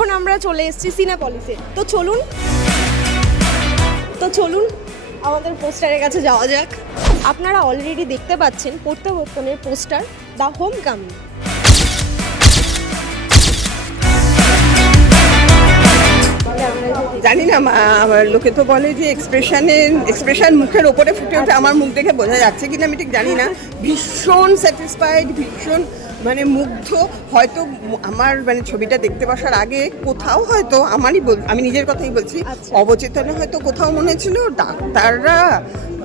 এখন আমরা চলে এসেছি সিনেপলিসে। তো চলুন আমাদের পোস্টারের কাছে যাওয়া যাক। আপনারা অলরেডি দেখতে পাচ্ছেন প্রত্যাবর্তনের পোস্টার দ্য হোম কামিং। জানি না, লোকে তো বলে যে এক্সপ্রেশন মুখের ওপরে ফুটে ওঠে, আমার মুখ দেখে বোঝা যাচ্ছে কিনা আমি ঠিক জানি না। ভীষণ স্যাটিসফাইড, ভীষণ মানে মুগ্ধ। হয়তো আমার মানে ছবিটা দেখতে বসার আগে কোথাও হয়তো আমি নিজের কথাই বলছি, অবচেতনে হয়তো কোথাও মনে হচ্ছিল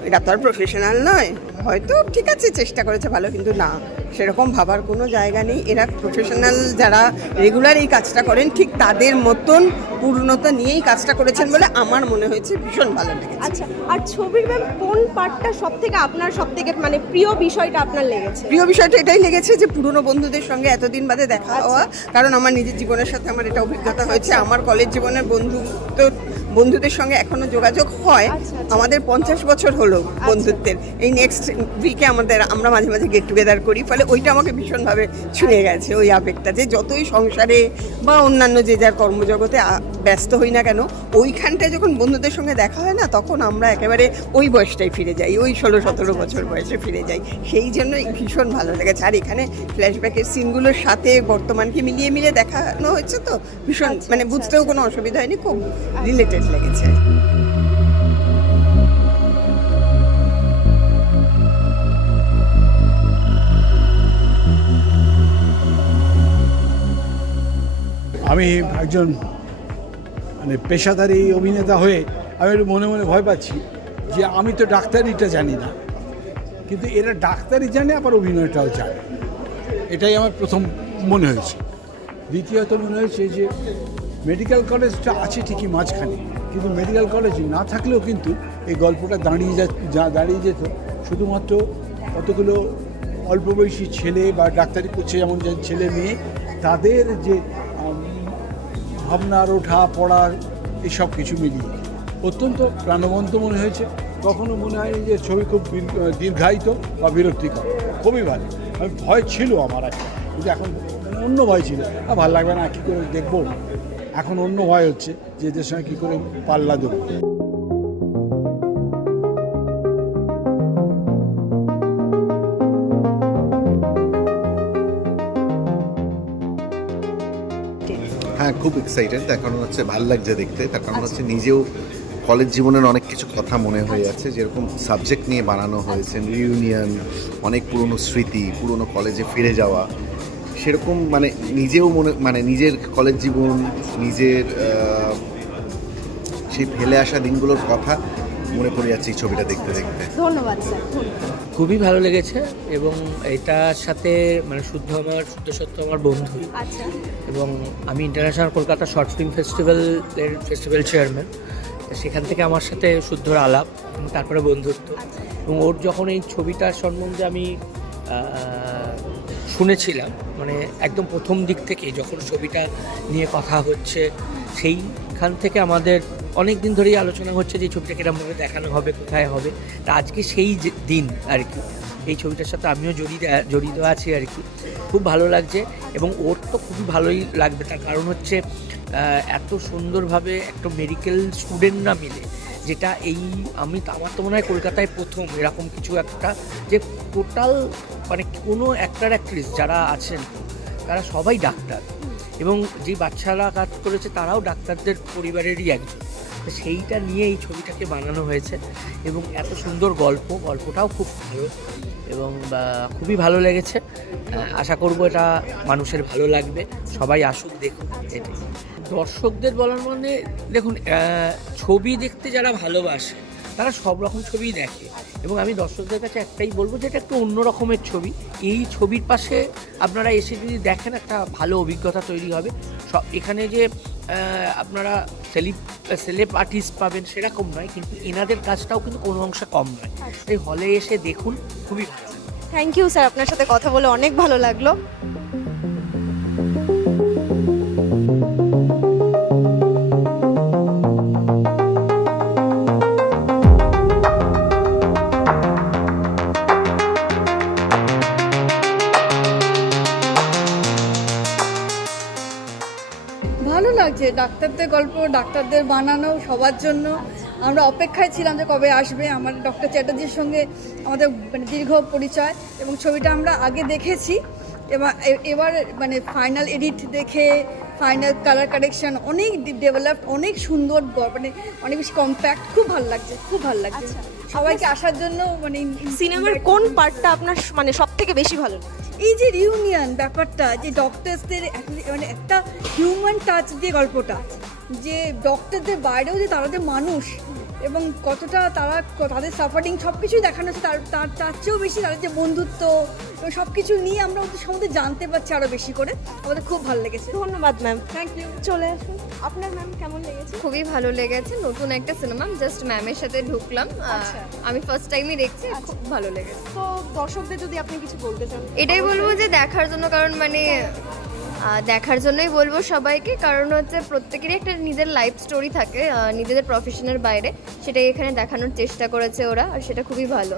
এরা তো আর প্রফেশনাল নয়, হয়তো ঠিক আছে চেষ্টা করেছে ভালো, কিন্তু না, সেরকম ভাবার কোনো জায়গা নেই। এরা প্রফেশনাল, যারা রেগুলার এই কাজটা করেন ঠিক তাদের মতন পূর্ণতা নিয়েই কাজটা করেছেন বলে আমার মনে হয়েছে ভীষণ ভালো লেগেছে। আচ্ছা, আর ছবির ম্যাম কোন পার্টটা আপনার সব থেকে মানে প্রিয় বিষয়টা আপনার লেগেছে? প্রিয় বিষয়টা এটাই লেগেছে যে পুরনো বন্ধুদের সঙ্গে এতদিন বাদে দেখা হওয়া, কারণ আমার নিজের জীবনের সাথে আমার এটা অভিজ্ঞতা হয়েছে। আমার কলেজ জীবনের বন্ধুদের সঙ্গে এখনো যোগাযোগ হয়। আমাদের 50 বছর হলো বন্ধুত্বের। এই নেক্সট উইকে আমরা মাঝে মাঝে গেট টুগেদার করি, ফলে ওইটা আমাকে ভীষণভাবে ছুঁয়ে গেছে। ওই আবেগটা যে যতই সংসারে বা অন্যান্য যে যার কর্মজগতে ব্যস্ত হই না কেন, ওইখানটায় যখন বন্ধুদের সঙ্গে দেখা হয় না, তখন আমরা একেবারে ওই বয়সটাই ফিরে যাই, ওই 16-17 বছর বয়সে ফিরে যাই। সেই জন্যই ভীষণ ভালো লেগেছে। আর এখানে ফ্ল্যাশব্যাকের সিনগুলোর সাথে বর্তমানকে মিলিয়ে দেখানো হয়েছে, তো ভীষণ মানে বুঝতেও কোনো অসুবিধা হয়নি, খুব রিলেটেড লেগেছে। আমি একজন মানে পেশাদারি অভিনেতা হয়ে আমি একটু মনে মনে ভয় পাচ্ছি যে আমি তো ডাক্তারিটা জানি না, কিন্তু এরা ডাক্তারি জানে আবার অভিনয়টাও জানে। এটাই আমার প্রথম মনে হয়েছে। দ্বিতীয়ত মনে হয়েছে যে মেডিকেল কলেজটা আছে ঠিকই মাঝখানে, কিন্তু মেডিকেল কলেজ না থাকলেও কিন্তু এই গল্পটা দাঁড়িয়ে যেত শুধুমাত্র কতগুলো অল্প বয়সী ছেলে বা ডাক্তারি করছে যেমন ছেলে মেয়ে, তাদের যে ভাবনার ওঠা পড়ার এসব কিছু মিলিয়ে অত্যন্ত প্রাণবন্ত মনে হয়েছে। কখনো মনে হয়নি যে ছবি খুব দীর্ঘায়িত বা বিরক্তিকর, খুবই ভালো। ভয় ছিল আমার একটা, কিন্তু এখন অন্য ভয় ছিল, ভালো লাগবে না কী করে দেখবো, এখন অন্য ভয় হচ্ছে যে এদের সঙ্গে কী করে পাল্লা দেবো। হ্যাঁ, খুব এক্সাইটেড। তার কারণ হচ্ছে ভালো লাগছে দেখতে, তার কারণ হচ্ছে নিজেও কলেজ জীবনের অনেক কিছু কথা মনে হয়ে যাচ্ছে, যেরকম সাবজেক্ট নিয়ে বানানো হয়েছে, রিউনিয়ন, অনেক পুরনো স্মৃতি, পুরনো কলেজে ফিরে যাওয়া, সেরকম মানে নিজেও নিজের কলেজ জীবন, নিজের সেই ফেলে আসা দিনগুলোর কথা মনে পড়ে যাচ্ছে এই ছবিটা দেখতে দেখতে। ধন্যবাদ স্যার। খুবই ভালো লেগেছে, এবং এটার সাথে মানে শুদ্ধ সত্য আমার বন্ধু। আচ্ছা। এবং আমি international Kolkata short film festival chairman. সেখান থেকে আমার সাথে শুদ্ধর আলাপ, তারপরে বন্ধুত্ব। এবং ওর যখন এই ছবিটার সম্বন্ধে আমি শুনেছিলাম, মানে একদম প্রথম দিক থেকে যখন ছবিটা নিয়ে কথা হচ্ছে, সেইখান থেকে আমাদের অনেক দিন ধরেই আলোচনা হচ্ছে যে ছবিটা কীরকমভাবে দেখানো হবে, কোথায় হবে। তা আজকে সেই দিন আর কি, এই ছবিটার সাথে আমিও জড়িত আছি আর কি। খুব ভালো লাগছে, এবং ওর তো খুবই ভালোই লাগবে। তার কারণ হচ্ছে এত সুন্দরভাবে একটা মেডিকেল স্টুডেন্টরা মিলে, যেটা আমার তো মনে হয় কলকাতায় প্রথম এরকম কিছু একটা, যে টোটাল মানে কোনো অ্যাক্ট্রেস যারা আছেন তারা সবাই ডাক্তার, এবং যে বাচ্চারা কাজ করেছে তারাও ডাক্তারদের পরিবারেরই একজন। সেইটা নিয়ে এই ছবিটাকে বানানো হয়েছে, এবং এত সুন্দর গল্পটাও খুব ভালো, এবং খুবই ভালো লেগেছে। আশা করব এটা মানুষের ভালো লাগবে, সবাই আসুক দেখুন। এটাই দর্শকদের বলার মানে, দেখুন ছবি দেখতে যারা ভালোবাসে তারা সব রকম ছবিই দেখে, এবং আমি দর্শকদের কাছে একটাই বলবো যে এটা একটু অন্য রকমের ছবি। এই ছবির পাশে আপনারা এসে যদি দেখেন, একটা ভালো অভিজ্ঞতা তৈরি হবে। এখানে যে আপনারা সেলেব আর্টিস্ট পাবেন সেরকম নয়, কিন্তু এনাদের কাজটাও কিন্তু কোনো অংশে কম নয়। এই হলে এসে দেখুন, খুবই ভালো। থ্যাংক ইউ স্যার, আপনার সাথে কথা বলে অনেক ভালো লাগলো। ডাক্তারদের গল্প, ডাক্তারদের বানানো, সবার জন্য আমরা অপেক্ষায় ছিলাম যে কবে আসবে। আমার ডক্টর চ্যাটার্জির সঙ্গে আমাদের মানে দীর্ঘ পরিচয়, এবং ছবিটা আমরা আগে দেখেছি। এবার মানে ফাইনাল এডিট দেখে, ফাইনাল কালার কারেকশন অনেক ডেভেলপড, অনেক সুন্দর, মানে অনেক বেশি কম্প্যাক্ট, খুব ভালো লাগছে, খুব ভালো লাগছে। সবাইকে আসার জন্য মানে সিনেমার কোন পার্টটা আপনার মানে সব থেকে বেশি ভালো লাগে? এই যে রিউনিয়ন ব্যাপারটা, যে ডক্টরসদের মানে একটা হিউম্যান টাচ দিয়ে গল্পটা, যে ডক্টরদের বাইরেও যে তারা যে মানুষ এবং কতটা তাদের সাফারিং সব কিছুই দেখানো হচ্ছে, তার চেয়েও বেশি তাদের যে বন্ধুত্ব এবং সব কিছু নিয়ে আমরা ওদের সম্বন্ধে জানতে পারছি আরও বেশি করে। আমাদের খুব ভালো লেগেছে। ধন্যবাদ ম্যাম। Thank you. চলে আসুন, আপনার ম্যাম কেমন লেগেছে? খুবই ভালো লেগেছে, নতুন একটা সিনেমা, জাস্ট ম্যামের সাথে ঢুকলাম। আমি ফার্স্ট টাইমই দেখছি, খুব ভালো লেগেছে। তো দর্শকদের যদি আপনি কিছু বলতে চান? এটাই বলবো যে দেখার জন্য, কারণ মানে দেখার জন্যই বলবো সবাইকে, কারণ হচ্ছে প্রত্যেকেরই একটা নিজের লাইফ স্টোরি থাকে নিজেদের প্রফেশনের বাইরে, সেটাই এখানে দেখানোর চেষ্টা করেছে ওরা, আর সেটা খুবই ভালো।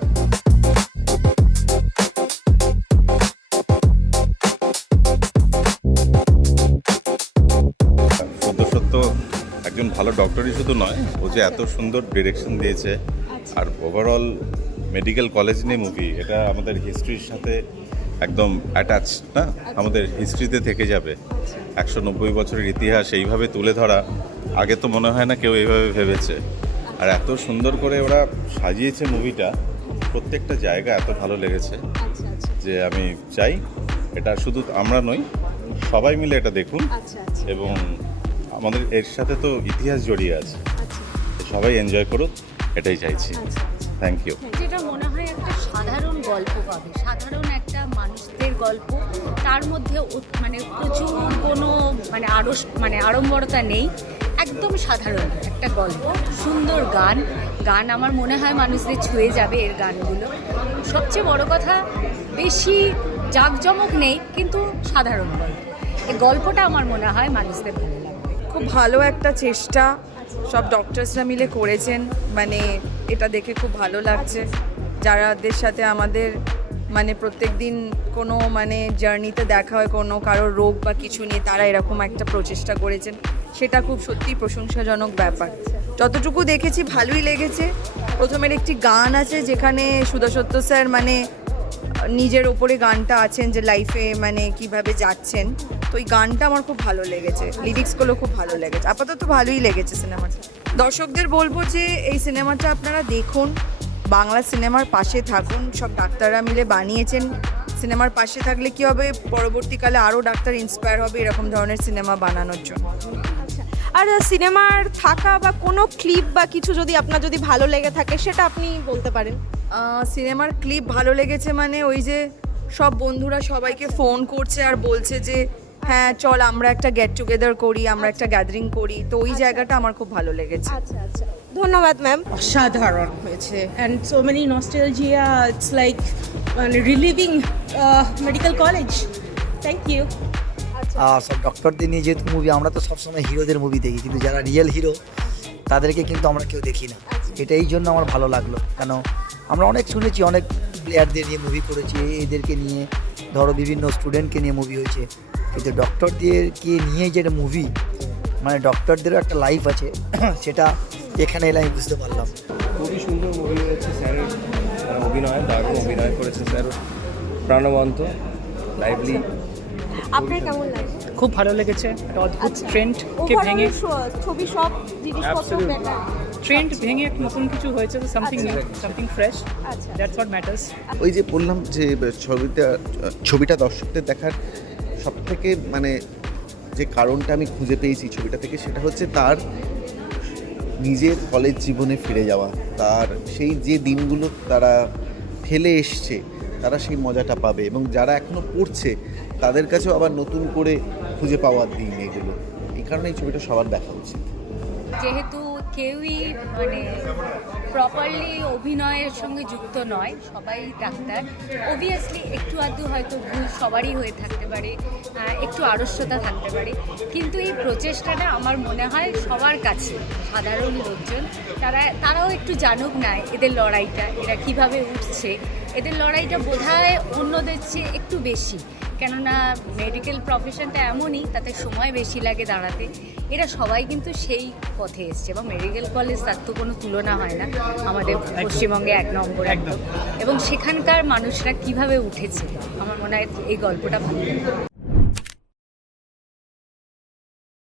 সত্য একজন ভালো ডক্টরই শুধু নয়, ও যে এত সুন্দর ডিরেকশন দিয়েছে, আর ওভারঅল মেডিকেল কলেজ নিয়ে মুভি, এটা আমাদের হিস্ট্রির সাথে একদম অ্যাটাচ না, আমাদের হিস্ট্রিতে থেকে যাবে। 190 বছরের ইতিহাস এইভাবে তুলে ধরা, আগে তো মনে হয় না কেউ এইভাবে ভেবেছে। আর এত সুন্দর করে ওরা সাজিয়েছে মুভিটা, প্রত্যেকটা জায়গা এত ভালো লেগেছে যে আমি চাই এটা শুধু আমরা নই, সবাই মিলে এটা দেখুন। এবং আমাদের এর সাথে তো ইতিহাস জড়িয়ে আছে, সবাই এনজয় করুক, এটাই চাইছি। Thank you. যেটা মনে হয় একটা সাধারণ গল্প পাবে, সাধারণ একটা মানুষদের গল্প, তার মধ্যে মানে প্রচুর কোনো মানে আড়ম্বরতা নেই, একদম সাধারণ একটা গল্প, সুন্দর গান আমার মনে হয় মানুষদের ছুঁয়ে যাবে এর গানগুলো। সবচেয়ে বড় কথা, বেশি জাঁকজমক নেই, কিন্তু সাধারণ গল্প। এই গল্পটা আমার মনে হয় মানুষদের ভালো লাগবে। খুব ভালো একটা চেষ্টা সব ডক্টরসরা মিলে করেছেন, মানে এটা দেখে খুব ভালো লাগছে। যারাদের সাথে আমাদের মানে প্রত্যেক দিন কোনো মানে জার্নিতে দেখা হয় কোনো কারোর রোগ বা কিছু নিয়ে, তারা এরকম একটা প্রচেষ্টা করেছেন, সেটা খুব সত্যিই প্রশংসাজনক ব্যাপার। যতটুকু দেখেছি ভালোই লেগেছে। প্রথমের একটি গান আছে যেখানে সুদর্শন স্যার মানে নিজের ওপরে গানটা আছেন যে লাইফে মানে কিভাবে যাচ্ছেন, তো ওই গানটা আমার খুব ভালো লেগেছে, লিরিক্সগুলো খুব ভালো লেগেছে। আপাতত ভালোই লেগেছে সিনেমাটা। দর্শকদের বলবো যে এই সিনেমাটা আপনারা দেখুন, বাংলা সিনেমার পাশে থাকুন। সব ডাক্তাররা মিলে বানিয়েছেন, সিনেমার পাশে থাকলে কি হবে, পরবর্তীকালে আরও ডাক্তার ইন্সপায়ার হবে এরকম ধরনের সিনেমা বানানোর জন্য। আর সিনেমার থাকা বা কোনো ক্লিপ বা কিছু যদি আপনার যদি ভালো লেগে থাকে সেটা আপনি বলতে পারেন। সিনেমার ক্লিপ ভালো লেগেছে মানে ওই যে সব বন্ধুরা সবাইকে ফোন করছে আর বলছে যে হ্যাঁ চল আমরা একটা গেট টুগেদার করি, আমরা একটা গ্যাদারিং করি, তো ওই জায়গাটা আমার খুব ভালো লেগেছে। ধন্যবাদ ম্যাম। অসাধারণ হয়েছে, and so many nostalgia, it's like reliving medical college. Thank you. সব ডক্টরদের নিয়ে যেহেতু মুভি, আমরা তো সবসময় হিরোদের মুভি দেখি, কিন্তু যারা রিয়েল হিরো তাদেরকে কিন্তু আমরা কেউ দেখি না। এটা এই জন্য আমার ভালো লাগলো, কেন আমরা অনেক শুনেছি, অনেক প্লেয়ারদের নিয়ে মুভি করেছি, এদেরকে নিয়ে ধরো বিভিন্ন স্টুডেন্টকে নিয়ে মুভি হয়েছে, কিন্তু ডক্টরদেরকে নিয়ে যেটা মুভি, মানে ডক্টরদেরও একটা লাইফ আছে, সেটা এখানে এলে আমি বুঝতে পারলাম। খুবই সুন্দর মুভি হয়েছে, স্যারের অভিনয়, দারুণ অভিনয় করেছে স্যার, প্রাণবন্ত, লাইভলি। আপনার কেমন লাগে? খুব ভালো লেগেছে, একটা অদ্ভুত ট্রেন্ডকে ভেঙে, ছবি সব জিনিসপত্র বেটার, ট্রেন্ড ভেঙে নতুন কিছু হয়েছে, তো something new, something fresh, that's what matters. ওই যে বললাম যে ছবিটা দর্শকদের দেখার সবথেকে মানে যে কারণটা আমি খুঁজে পেয়েছি ছবিটা থেকে, সেটা হচ্ছে তার নিজের কলেজ জীবনে ফিরে যাওয়া, তার সেই যে দিনগুলো তারা ফেলে এসছে, তারা সেই মজাটা পাবে, এবং যারা এখনও পড়ছে তাদের কাছেও আবার নতুন করে খুঁজে পাওয়ার দিন এগুলো। এই কারণে এই ছবিটা সবার দেখা উচিত। যেহেতু কেউই মানে প্রপারলি অভিনয়ের সঙ্গে যুক্ত নয়, সবাই ডাক্তার। অবভিয়াসলি একটু আধটু হয়তো ভুল সবারই হয়ে থাকতে পারে, একটু আড়স্যতা থাকতে পারে, কিন্তু এই প্রচেষ্টাটা আমার মনে হয় সবার কাছে, সাধারণ লোকজন তারাও একটু জানুক না এদের লড়াইটা, এরা কিভাবে উঠছে। এদের লড়াইটা বোধহয় অন্যদের চেয়ে একটু বেশি, কেননা মেডিকেল প্রফেশনটা এমনই, তাতে সময় বেশি লাগে দাঁড়াতে। এরা সবাই কিন্তু সেই পথে এসছে এবং মেডিকেল কলেজ তার তো কোনো তুলনা হয় না আমাদের পশ্চিমবঙ্গে 1 নম্বর একদম। এবং সেখানকার মানুষরা কিভাবে উঠেছে, আমার মনে হয় এই গল্পটা ভালো লাগে।